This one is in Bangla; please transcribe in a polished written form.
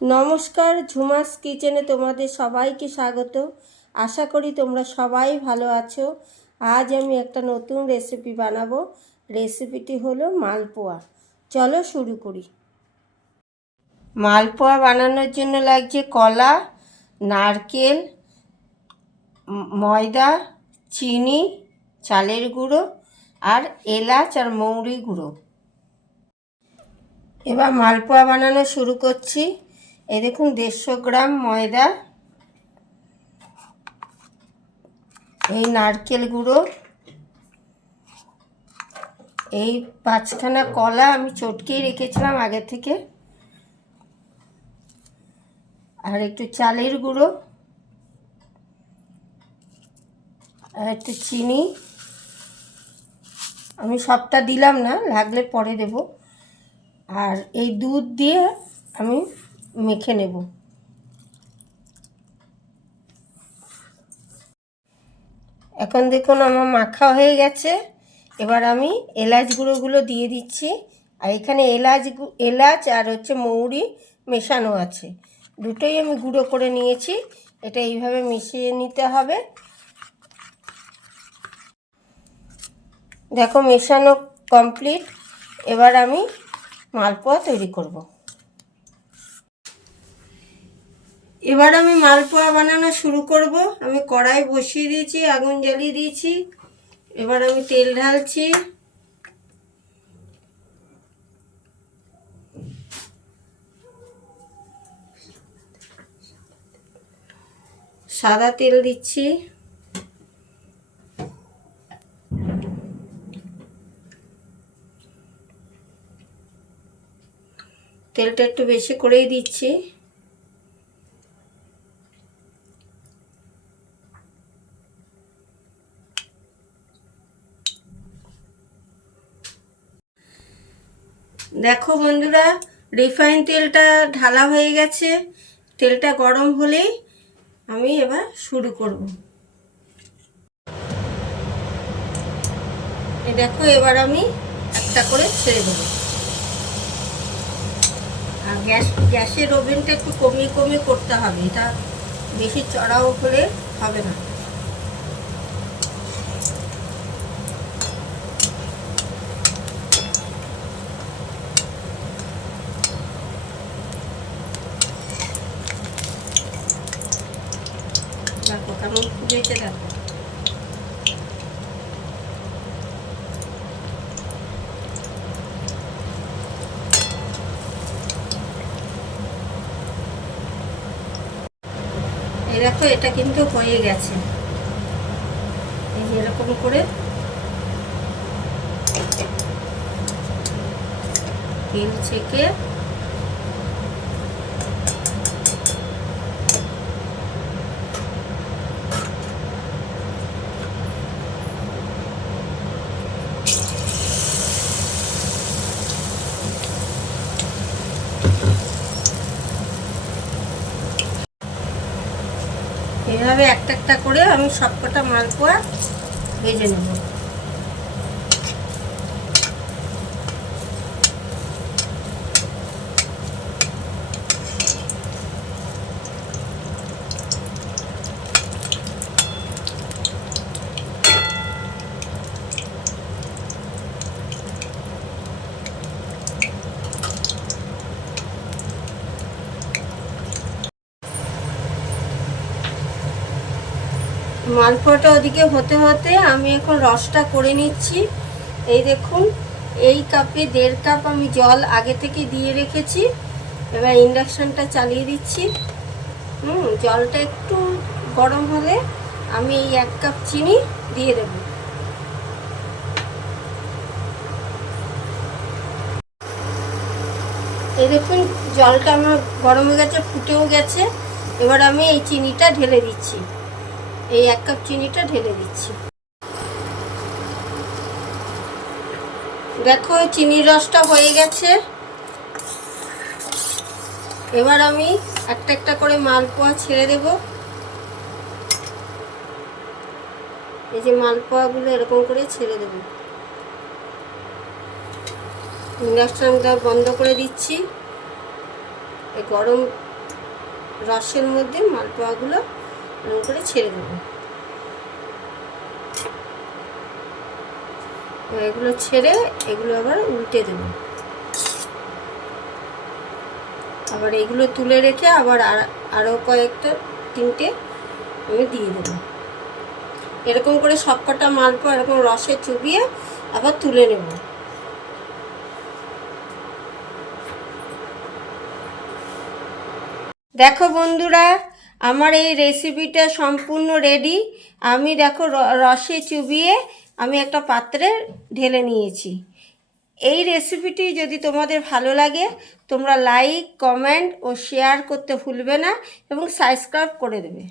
নমস্কার, ঝুমাস কিচেনে তোমাদের সবাইকে স্বাগত। আশা করি তোমরা সবাই ভালো আছো। আজ আমি একটা নতুন রেসিপি বানাবো। রেসিপিটি হলো মালপোয়া। চলো শুরু করি। মালপোয়া বানানোর জন্য লাগছে কলা, নারকেল, ময়দা, চিনি, চালের গুঁড়ো আর এলাচ আর মৌরি গুঁড়ো। এবার মালপোয়া বানানো শুরু করছি। এই দেখুন 150 গ্রাম ময়দা, এই নারকেল গুঁড়ো, এই 5খানা কলা আমি চটকেই রেখেছিলাম আগে থেকে, আর একটু চালের গুঁড়ো, আর একটু চিনি। আমি সবটা দিলাম না, লাগলে পরে দেব। আর এই দুধ দিয়ে আমি মেখে নেব। এখন দেখুন আমার মাখা হয়ে গেছে। এবার আমি এলাচ গুঁড়োগুলো দিয়ে দিচ্ছি। আর এখানে এলাচ আর মৌরি মেশানো আছে, দুটোই আমি গুঁড়ো করে নিয়েছি। এটা এইভাবে মিশিয়ে নিতে হবে। দেখো মেশানো কমপ্লিট। এবার আমি মালপোয়া তৈরি করব। এবার আমি মালপোয়া বানানো শুরু করব। আমি কড়াই বসিয়ে দিয়েছি, আগুন জ্বালিয়ে দিয়েছি। এবার আমি তেল ঢালছি। সাদা তেল দিচ্ছি। তেলটা একটু বেশি করেই দিচ্ছি। দেখো বন্ধুরা, রিফাইন তেলটা ঢালা হয়ে গেছে। তেলটা গরম হলেই আমি এবার শুরু করব। এই দেখো, এবার আমি একটা করে ছেড়ে দেবো। আর গ্যাসের ওভেনটা একটু কমিয়ে কমিয়ে করতে হবে, এটা বেশি চড়াও হলে হবে না। দেখো কেমন ফুটেছে, দেখো। এই দেখো, এটা কিন্তু হয়ে গেছে। এই যে এরকম করে তেল ছেঁকে এভাবে একটা একটা করে আমি সবকটা মালপোয়া ভেজে নেব। মালপোয়াটা ওদিকে হতে হতে আমি এখন রসটা করে নিচ্ছি। এই দেখুন, এই কাপে 1.5 কাপ আমি জল আগে থেকে দিয়ে রেখেছি। এবার ইন্ডাকশানটা চালিয়ে দিচ্ছি। জলটা একটু গরম হলে আমি এই 1 কাপ চিনি দিয়ে দেব। এই দেখুন, জলটা আমার গরম হয়ে গেছে, ফুটেও গেছে। এবার আমি এই চিনিটা ঢেলে দিচ্ছি। এই 1 কাপ চিনিটা ঢেলে দিচ্ছি। দেখো, চিনির রসটা হয়ে গেছে। এবার আমি একটা একটা করে মালপোয়া ছেড়ে দেব। এই যে মালপোয়াগুলো এরকম করে ছেড়ে দেব। ইন্ডাকশনটা বন্ধ করে দিচ্ছি। এই গরম রসের মধ্যে মালপোয়াগুলো এরকম করে ছেড়ে দেবো। এগুলো ছেড়ে এগুলো আবার উল্টে দেবো। আবার এগুলো তুলে রেখে আবার আরও কয়েকটা 3টে আমি দিয়ে দেবো। এরকম করে সবকটা মালপোয়া এরকম রসে চুবিয়ে আবার তুলে নেব। দেখো বন্ধুরা, আমার এই রেসিপিটা সম্পূর্ণ রেডি। আমি দেখো রসে চুবিয়ে আমি একটা পাত্রে ঢেলে নিয়েছি। এই রেসিপিটি যদি তোমাদের ভালো লাগে তোমরা লাইক, কমেন্ট ও শেয়ার করতে ভুলবে না এবং সাবস্ক্রাইব করে দেবে।